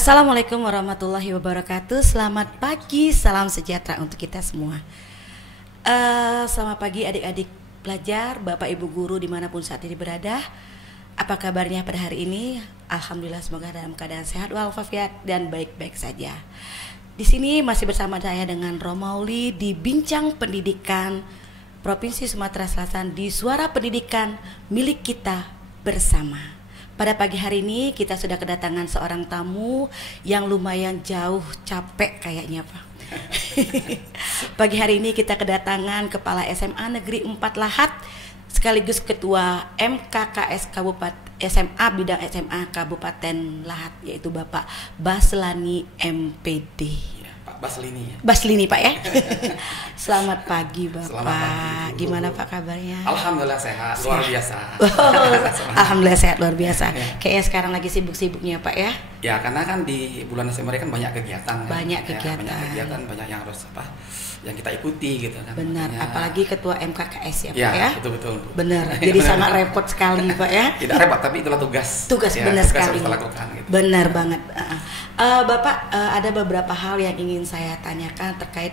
Assalamualaikum warahmatullahi wabarakatuh. Selamat pagi, salam sejahtera untuk kita semua. Selamat pagi adik-adik pelajar, bapak ibu guru dimanapun saat ini berada. Apa kabarnya pada hari ini? Alhamdulillah, semoga dalam keadaan sehat walafiat dan baik-baik saja. Di sini masih bersama saya dengan Romauli di Bincang Pendidikan Provinsi Sumatera Selatan di Suara Pendidikan milik kita bersama. Pada pagi hari ini kita sudah kedatangan seorang tamu yang lumayan jauh, capek kayaknya Pak. Pagi hari ini kita kedatangan Kepala SMA Negeri 4 Lahat sekaligus Ketua MKKS Kabupaten SMA Bidang SMA Kabupaten Lahat, yaitu Bapak Baslani MPD. Baslini Pak ya. Selamat pagi Bapak. Selamat pagi, gimana Pak kabarnya? Alhamdulillah sehat, luar biasa. Alhamdulillah sehat luar biasa. Kayaknya sekarang lagi sibuk-sibuknya Pak ya. Ya karena kan di bulan Desember kan banyak kegiatan. Banyak kan? kegiatan. Banyak kegiatan, banyak yang harus yang kita ikuti gitu kan. Benar, makanya, apalagi Ketua MKKS ya Pak ya. Betul. Benar. Jadi sangat repot sekali Pak ya. Tidak repot, tapi itulah tugas. Tugas ya, benar sekali. Harus kita lakukan, gitu. Benar banget. Bapak, ada beberapa hal yang ingin saya tanyakan terkait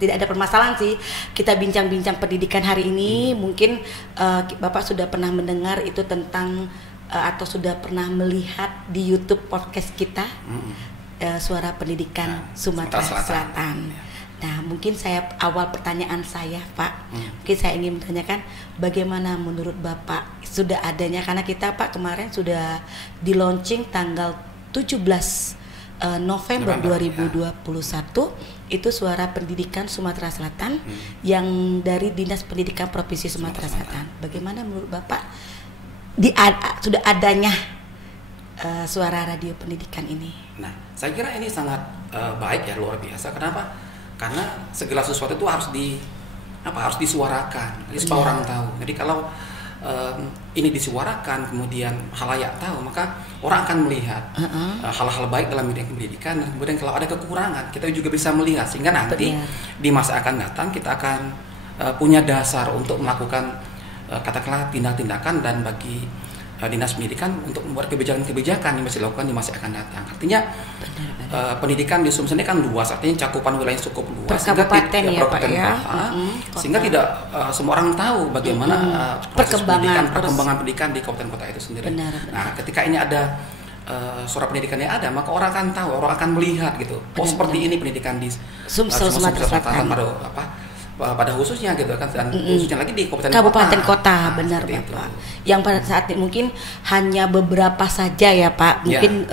tidak ada permasalahan sih. Kita bincang-bincang pendidikan hari ini. Mungkin Bapak sudah pernah mendengar itu tentang atau sudah pernah melihat di YouTube podcast kita, Suara Pendidikan Sumatera Selatan. Nah, mungkin awal pertanyaan saya Pak, mungkin saya ingin menanyakan bagaimana menurut Bapak sudah adanya, karena kita Pak kemarin sudah di launching tanggal 17 November 2021 itu Suara Pendidikan Sumatera Selatan yang dari Dinas Pendidikan Provinsi Sumatera Selatan. Bagaimana menurut Bapak sudah adanya suara radio pendidikan ini? Nah, saya kira ini sangat baik ya, luar biasa. Kenapa? Karena segala sesuatu itu harus disuarakan, jadi supaya orang tahu. Jadi kalau ini disuarakan, kemudian khalayak tahu, maka orang akan melihat hal-hal baik dalam bidang pendidikan, dan kemudian kalau ada kekurangan kita juga bisa melihat, sehingga nanti di masa akan datang kita akan punya dasar untuk melakukan katakanlah tindak-tindakan dan bagi Dinas Pendidikan untuk membuat kebijakan-kebijakan yang bisa dilakukan di masa akan datang. Artinya pendidikan di Sumsel ini kan luas, artinya cakupan wilayah cukup luas, kabupaten ya Pak ya. Sehingga tidak semua orang tahu bagaimana perkembangan pendidikan di kabupaten kota itu sendiri. Benar. Nah, ketika ini ada suara pendidikan yang ada, maka orang akan tahu, orang akan melihat gitu. Seperti ini pendidikan di Sumsel Sumatera Selatan. Pada khususnya gitu kan, dan khususnya lagi di kabupaten kota, benar Bapak. Yang pada saat ini mungkin hanya beberapa saja ya Pak, mungkin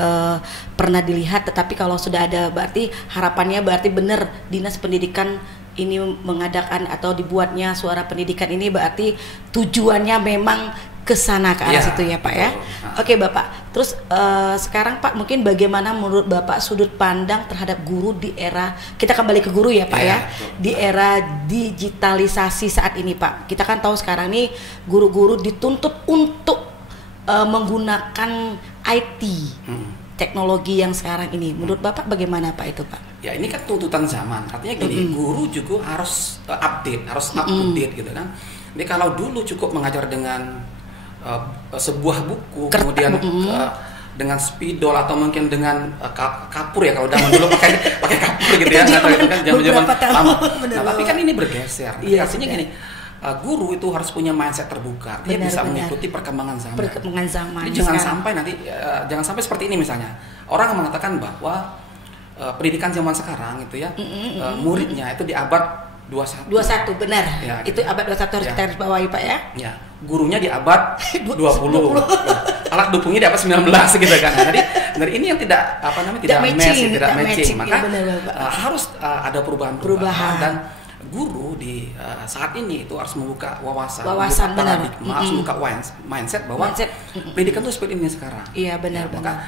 pernah dilihat, tetapi kalau sudah ada berarti harapannya berarti benar Dinas Pendidikan ini mengadakan atau dibuatnya Suara Pendidikan ini berarti tujuannya memang ke sana, ke arah situ ya Pak ya. Oke Bapak, terus sekarang Pak mungkin bagaimana menurut Bapak sudut pandang terhadap guru di era, kita kembali ke guru ya Pak ya, di era digitalisasi saat ini Pak. Kita kan tahu sekarang nih guru-guru dituntut untuk menggunakan IT, teknologi yang sekarang ini. Menurut Bapak bagaimana Pak itu Pak? Ya ini kan tuntutan zaman, artinya gini, guru juga harus update, harus up to date gitu kan. Jadi kalau dulu cukup mengajar dengan sebuah buku, kemudian dengan spidol atau mungkin dengan kapur ya, kalau zaman dulu pakai kapur gitu ya, itu kan zaman lama. Nah, tapi kan ini bergeser. Artinya gini, guru itu harus punya mindset terbuka, dia bisa mengikuti perkembangan zaman. Jadi jangan sampai seperti ini misalnya. Orang mengatakan bahwa pendidikan zaman sekarang itu ya, muridnya itu di abad 21 benar. Ya, gitu. Itu abad 21 harus kita harus bawahi Pak ya. Ya, gurunya di abad 20. Alat dukungnya di abad 19 gitu kan. Jadi dari ini yang tidak matching. Maka harus ada perubahan dan guru di saat ini itu harus membuka wawasan harus membuka mindset bahwa pendidikan itu seperti ini sekarang. Iya benar. Maka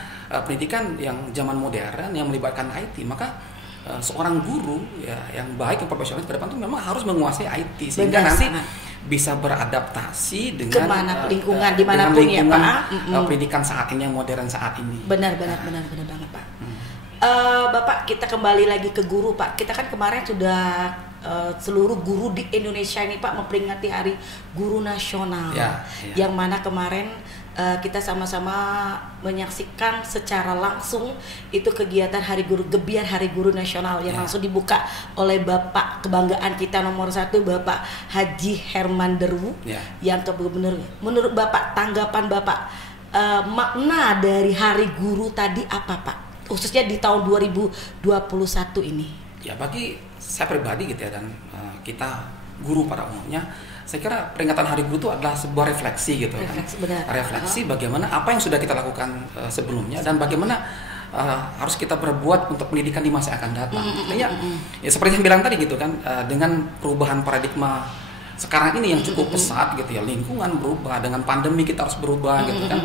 pendidikan yang zaman modern yang melibatkan IT, maka seorang guru ya yang baik, yang profesional ke depan itu memang harus menguasai IT sehingga nanti bisa beradaptasi dengan lingkungan dimanapun ya Pak. Pendidikan saat ini yang modern saat ini. Benar banget Pak. Bapak, kita kembali lagi ke guru Pak. Kita kan kemarin sudah seluruh guru di Indonesia ini Pak memperingati Hari Guru Nasional, yang mana kemarin kita sama-sama menyaksikan secara langsung itu kegiatan Hari Guru, Gebiar Hari Guru Nasional yang langsung dibuka oleh Bapak kebanggaan kita nomor 1, Bapak Haji Herman Deru. Yang menurut Bapak, tanggapan Bapak, makna dari Hari Guru tadi apa Pak? Khususnya di tahun 2021 ini. Ya, bagi saya pribadi gitu ya, dan kita guru pada umumnya, saya kira peringatan Hari Guru itu adalah sebuah refleksi gitu refleksi bagaimana apa yang sudah kita lakukan sebelumnya dan bagaimana harus kita berbuat untuk pendidikan di masa yang akan datang. Artinya ya seperti yang bilang tadi gitu kan, dengan perubahan paradigma sekarang ini yang cukup pesat gitu ya, lingkungan berubah, dengan pandemi kita harus berubah gitu kan.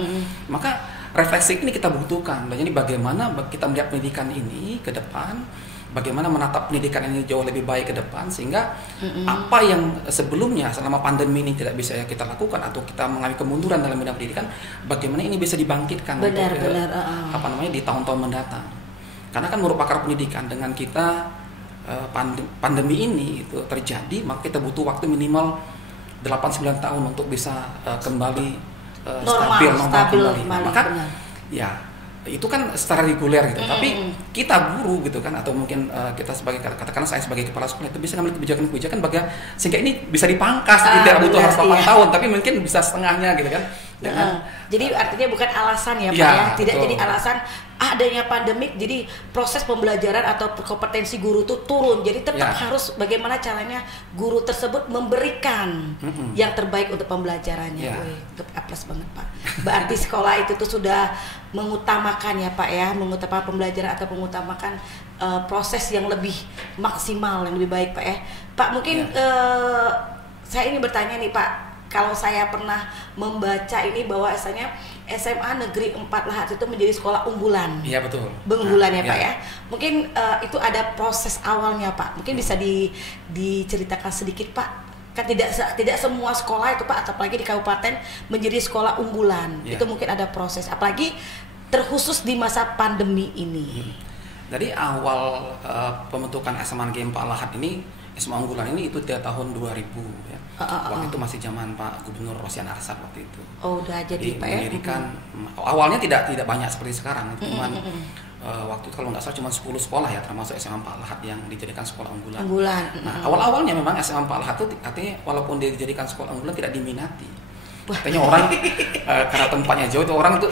Maka refleksi ini kita butuhkan. Jadi bagaimana kita melihat pendidikan ini ke depan, bagaimana menatap pendidikan ini jauh lebih baik ke depan, sehingga apa yang sebelumnya selama pandemi ini tidak bisa kita lakukan atau kita mengalami kemunduran dalam bidang pendidikan, bagaimana ini bisa dibangkitkan di tahun-tahun mendatang. Karena kan menurut pakar pendidikan, dengan kita pandemi ini itu terjadi, maka kita butuh waktu minimal 8-9 tahun untuk bisa kembali stabil kembali. Maka ya itu kan secara reguler gitu, tapi kita guru gitu kan, atau mungkin kita sebagai, katakanlah saya sebagai kepala sekolah itu bisa ngambil kebijakan sehingga ini bisa dipangkas, tidak butuh harus 8 tahun, tapi mungkin bisa setengahnya gitu kan. Jadi artinya bukan alasan ya Pak ya, tidak betul. Jadi alasan adanya pandemik, jadi proses pembelajaran atau kompetensi guru itu turun. Jadi tetap harus bagaimana caranya guru tersebut memberikan yang terbaik untuk pembelajarannya. Untuk plus banget Pak. Berarti sekolah itu tuh sudah mengutamakan ya Pak ya, mengutamakan pembelajaran atau mengutamakan proses yang lebih maksimal, yang lebih baik Pak ya. Pak mungkin saya ingin bertanya nih Pak, kalau saya pernah membaca ini bahwa asalnya SMA Negeri 4 Lahat itu menjadi sekolah unggulan. Iya betul. Unggulan ya Pak ya. Mungkin itu ada proses awalnya Pak. Mungkin bisa diceritakan sedikit Pak. Kan tidak semua sekolah itu Pak, apalagi di kabupaten menjadi sekolah unggulan. Itu mungkin ada proses, apalagi terkhusus di masa pandemi ini. Dari awal pembentukan SMA Negeri 4 Lahat ini, SMA unggulan ini itu tahun 2000 ya. Waktu itu masih zaman Pak Gubernur Rosian Arsad waktu itu. Oh, udah jadi Pak ya. Mendirikan awalnya tidak banyak seperti sekarang, cuman waktu itu kalau nggak salah cuma 10 sekolah ya, termasuk SMA 4 Lahat yang dijadikan sekolah unggulan. Nah, awal-awalnya memang SMA 4 Lahat itu artinya walaupun dia dijadikan sekolah unggulan tidak diminati. Artinya orang karena tempatnya jauh itu orang itu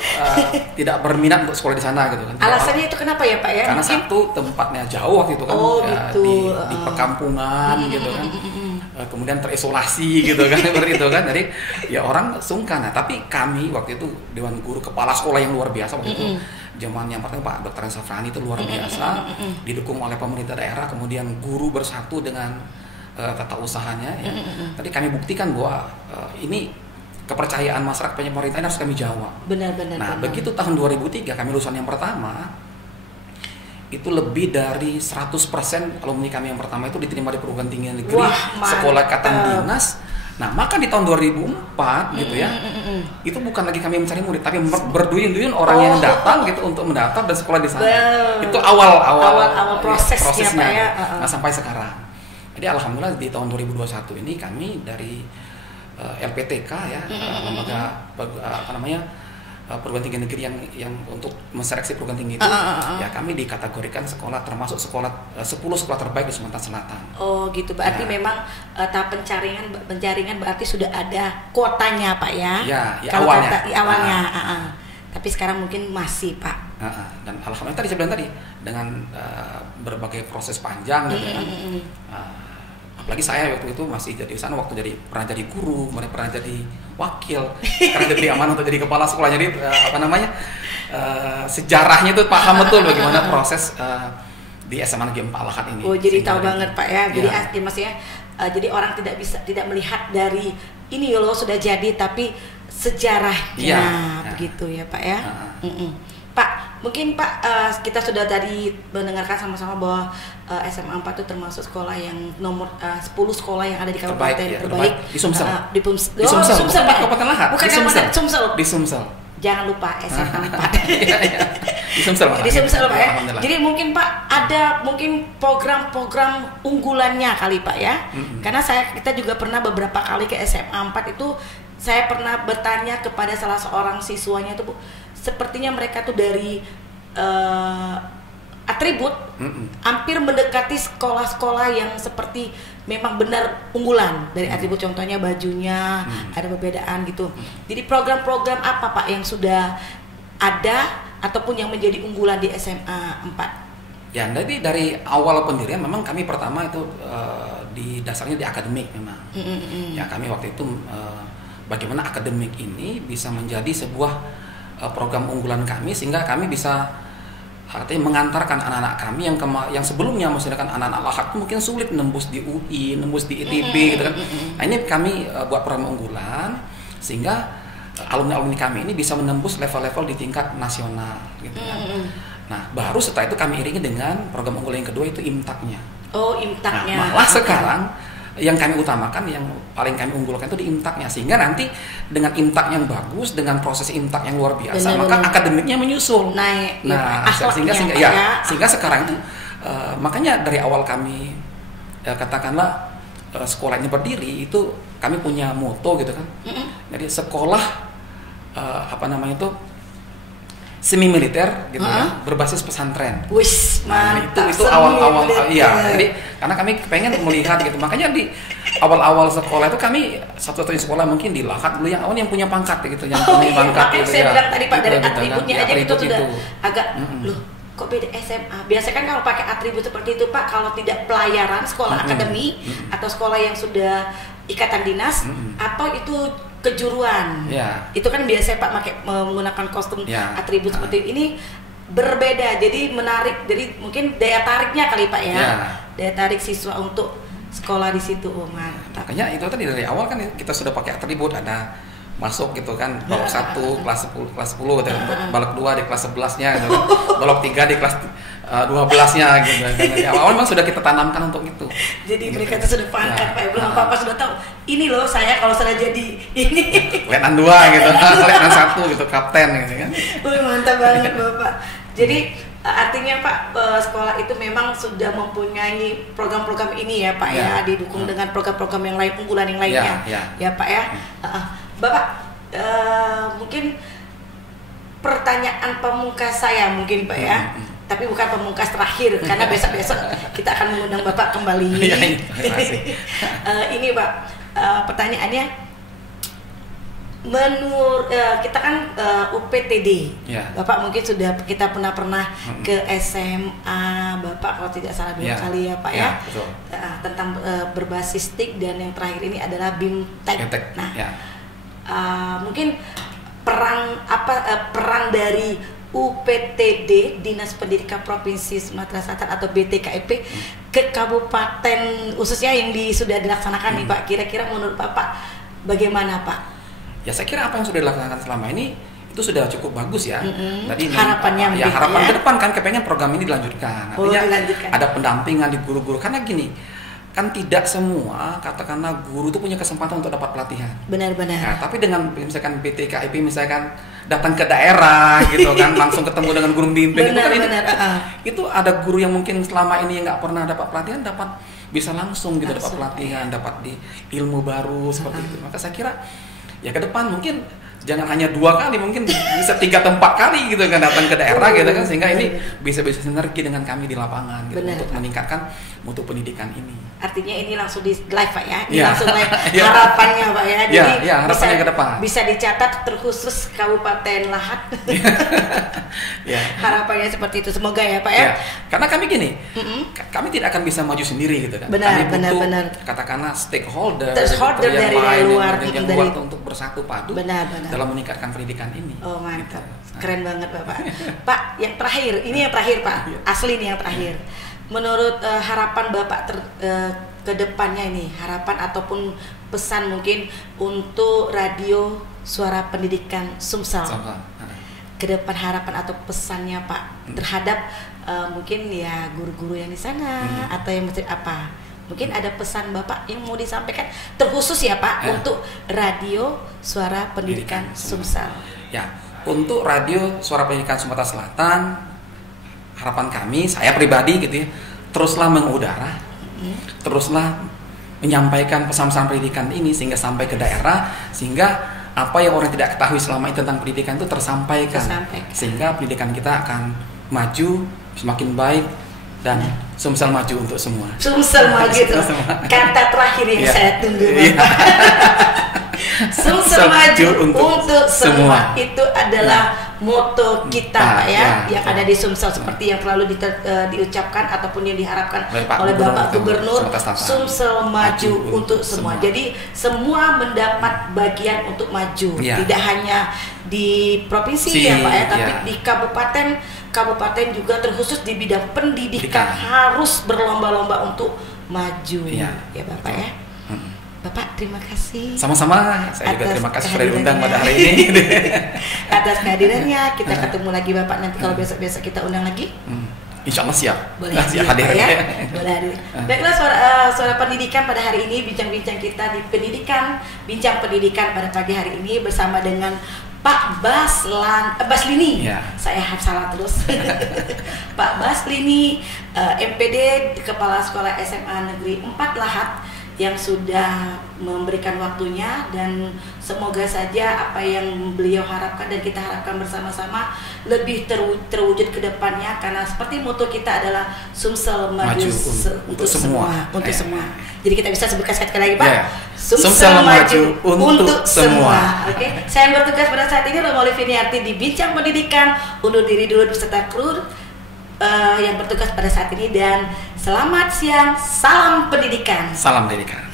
tidak berminat untuk sekolah di sana gitu kan. Alasannya itu kenapa ya Pak ya? Karena satu, tempatnya jauh waktu itu kan, di perkampungan gitu kan. Kemudian terisolasi gitu kan, seperti itu kan. Jadi ya orang sungkan. Nah, tapi kami waktu itu Dewan Guru, kepala sekolah yang luar biasa waktu itu, zaman yang pertama Pak Dr. Safrani itu luar biasa, didukung oleh pemerintah daerah, kemudian guru bersatu dengan tata usahanya ya. Tadi kami buktikan bahwa ini kepercayaan masyarakat pemerintah ini harus kami jawab. Benar. Begitu tahun 2003 kami lulusan yang pertama, itu lebih dari 100% alumni kami yang pertama itu diterima di perguruan tinggi negeri, sekolah ikatan dinas. Nah, maka di tahun 2004 gitu ya, itu bukan lagi kami mencari murid, tapi berduyun-duyun orang yang datang gitu untuk mendaftar dan sekolah di sana. Itu awal prosesnya Pak ya. Nah, sampai sekarang. Jadi alhamdulillah di tahun 2021 ini kami dari LPTK ya, lembaga perguruan tinggi negeri yang untuk menseleksi perguruan tinggi itu, ya kami dikategorikan sekolah, termasuk 10 sekolah terbaik di Sumatera Selatan. Oh gitu, berarti memang tahap penjaringan berarti sudah ada kuotanya Pak ya? Ya kalau awalnya. Tapi sekarang mungkin masih Pak. Dan alhamdulillah tadi saya bilang tadi, dengan berbagai proses panjang gitu kan. Apalagi saya waktu itu masih jadi sana, pernah jadi guru, kemudian pernah jadi wakil, sekarang jadi amanah untuk jadi kepala sekolah. Jadi sejarahnya itu paham betul bagaimana proses di SMA Negeri 4 Lahat ini. Oh, jadi tahu banget Pak ya. Jadi maksudnya jadi orang tidak melihat dari ini loh sudah jadi, tapi sejarahnya begitu ya Pak ya. Pak, mungkin Pak kita sudah tadi mendengarkan sama-sama bahwa SMA 4 itu termasuk sekolah yang nomor 10 sekolah yang ada di kabupaten terbaik di Sumsel. Di Sumsel Pak. Kabupaten Lahat. Bukan Sumsel. Di Sumsel. Jangan lupa SMA 4. Di Sumsel Pak. Di Sumsel Pak ya. Jadi mungkin Pak ada program-program unggulannya kali Pak ya. Karena kita juga pernah beberapa kali ke SMA 4 itu saya pernah bertanya kepada salah seorang siswanya tuh Bu, sepertinya mereka tuh dari atribut hampir mendekati sekolah-sekolah yang seperti memang benar unggulan dari atribut, contohnya bajunya ada perbedaan gitu. Jadi program-program apa Pak yang sudah ada ataupun yang menjadi unggulan di SMA 4? Ya, jadi dari awal pendirian memang kami pertama itu di dasarnya di akademik memang. Ya, kami waktu itu bagaimana akademik ini bisa menjadi sebuah program unggulan kami, sehingga kami bisa artinya mengantarkan anak-anak kami yang sebelumnya misalkan anak-anak lahat mungkin sulit nembus di UI, nembus di ITB gitu kan. Nah, ini kami buat program unggulan sehingga alumni-alumni kami ini bisa menembus level-level di tingkat nasional gitu kan. Nah, baru setelah itu kami iringi dengan program unggulan yang kedua itu IMTAK-nya. Oh, IMTAK-nya. Nah, malah sekarang yang kami utamakan, yang paling kami unggulkan itu di IMTAK-nya, sehingga nanti dengan IMTAK yang bagus, dengan proses IMTAK yang luar biasa, maka akademiknya menyusul. Naik. Nah, sehingga sekarang itu makanya dari awal kami katakanlah sekolah ini berdiri itu kami punya moto gitu kan. Jadi sekolah semi militer gitu ya, berbasis pesantren. Wis, mantap. Itu awal-awal ya. Jadi karena kami pengen melihat gitu. Makanya di awal-awal sekolah itu kami satu-satunya sekolah mungkin di Lahat dulu yang awal yang punya pangkat gitu, yang punya pangkat gitu. Saya bilang tadi Pak, dari atributnya aja itu sudah agak loh, kok beda SMA. Biasanya kan kalau pakai atribut seperti itu Pak, kalau tidak pelayaran sekolah akademi atau sekolah yang sudah ikatan dinas atau itu kejuruan, itu kan biasa Pak menggunakan kostum atribut seperti ini, berbeda, jadi menarik, jadi mungkin daya tariknya kali Pak ya, daya tarik siswa untuk sekolah di situ. Oh, mantap. Makanya itu tadi dari awal kan kita sudah pakai atribut, ada masuk gitu kan, balok 1 kelas 10 gitu, balok 2 di kelas 11-nya gitu, balok 3 di kelas 12-nya gitu. Dari awal memang sudah kita tanamkan untuk itu. Jadi gitu. Mereka itu sudah pangkat Pak, belum apa-apa sudah tahu. Ini loh saya kalau sudah jadi ini. Letnan 2 gitu, letnan 1 gitu, kapten gitu kan. Wih, mantap banget Bapak. Jadi artinya Pak, sekolah itu memang sudah mempunyai program-program ini ya Pak ya, didukung dengan program-program yang lain, unggulan yang lainnya. Ya Pak ya. Bapak, mungkin pertanyaan pamungkas saya mungkin Pak ya. Tapi bukan pemungkas terakhir, karena besok-besok kita akan mengundang Bapak kembali. Ini Pak, pertanyaannya, menurut kita kan UPTD, Bapak mungkin sudah kita pernah ke SMA Bapak kalau tidak salah 2 kali ya Pak ya, tentang berbasis TIK, dan yang terakhir ini adalah BIMTEK. Nah, mungkin peran dari UPTD, Dinas Pendidikan Provinsi Sumatera Selatan atau BTKIP ke kabupaten khususnya yang sudah dilaksanakan nih Pak, kira-kira menurut Bapak bagaimana Pak? Ya, saya kira apa yang sudah dilaksanakan selama ini itu sudah cukup bagus ya. Tadi harapannya harapan ke depan kan kepengen program ini dilanjutkan. Artinya ada pendampingan di guru-guru, karena gini, kan tidak semua katakanlah guru itu punya kesempatan untuk dapat pelatihan. Benar-benar. Nah, tapi dengan misalkan BTKIP misalkan datang ke daerah gitu kan, langsung ketemu dengan guru bimbing itu ada guru yang mungkin selama ini nggak pernah dapat pelatihan, dapat bisa langsung gitu dapat pelatihan, dapat di ilmu baru seperti itu. Maka saya kira ya ke depan mungkin jangan hanya 2 kali, mungkin bisa 3 atau 4 kali gitu kan datang ke daerah gitu kan, sehingga ini bisa sinergi dengan kami di lapangan gitu, untuk meningkatkan mutu pendidikan ini. Artinya ini langsung di live Pak ya, ini langsung live harapannya Pak ya. Jadi harapannya ke depan bisa dicatat terkhusus Kabupaten Lahat. Harapannya seperti itu, semoga ya Pak ya. Karena kami gini, kami tidak akan bisa maju sendiri gitu kan. Kami butuh katakanlah stakeholder dari luar untuk bersatu padu dalam meningkatkan pendidikan ini. Oh, mantap. Keren banget Bapak. Pak, yang terakhir, ini yang terakhir Pak. Asli nih yang terakhir. Menurut harapan Bapak ke depannya ini, harapan ataupun pesan mungkin untuk radio Suara Pendidikan Sumsel. Ke depan harapan atau pesannya Pak terhadap mungkin ya guru-guru yang di sana atau yang mesti apa? Mungkin ada pesan Bapak yang mau disampaikan terkhusus ya Pak untuk radio Suara Pendidikan Sumsel. Ya, untuk radio Suara Pendidikan Sumatera Selatan, harapan kami, saya pribadi gitu ya, teruslah mengudara, teruslah menyampaikan pesan-pesan pendidikan ini sehingga sampai ke daerah, sehingga apa yang orang tidak ketahui selama ini tentang pendidikan itu tersampaikan. Sehingga pendidikan kita akan maju semakin baik dan Sumsel maju untuk semua. Sumsel maju itu kata terakhir yang saya tunggu, Bapak. Sumsel maju untuk semua. Itu adalah moto kita, Pak, ya, yang ada di Sumsel, seperti yang selalu diucapkan ataupun yang diharapkan oleh Bapak Gubernur. Sumsel maju untuk semua. Jadi semua mendapat bagian untuk maju, tidak hanya di provinsi ya, Pak, ya, tapi di kabupaten juga, terkhusus di bidang pendidikan harus berlomba-lomba untuk maju, ya Bapak, ya. Bapak, terima kasih. Sama-sama. Saya juga terima kasih sudah diundang pada hari ini. Atas kehadirannya. Kita ketemu lagi, Bapak, nanti kalau besok-besok kita undang lagi. Insya Allah siap. Boleh siap hadir, ya. Boleh hadir. Baiklah, suara pendidikan pada hari ini, bincang-bincang kita di pendidikan, bincang pendidikan pada pagi hari ini bersama dengan Pak Baslini. Saya salah terus. Pak Baslini, MPD Kepala Sekolah SMA Negeri 4 Lahat, yang sudah memberikan waktunya, dan semoga saja apa yang beliau harapkan dan kita harapkan bersama-sama lebih terwujud ke depannya, karena seperti moto kita adalah Sumsel maju untuk semua. Jadi kita bisa sebutkan sekali lagi, Pak. Sumsel maju untuk semua. Oke. Saya yang bertugas pada saat ini Romo Liviniarti di Bincang Pendidikan, undur diri dulu beserta kru yang bertugas pada saat ini, dan selamat siang, salam pendidikan. Salam pendidikan.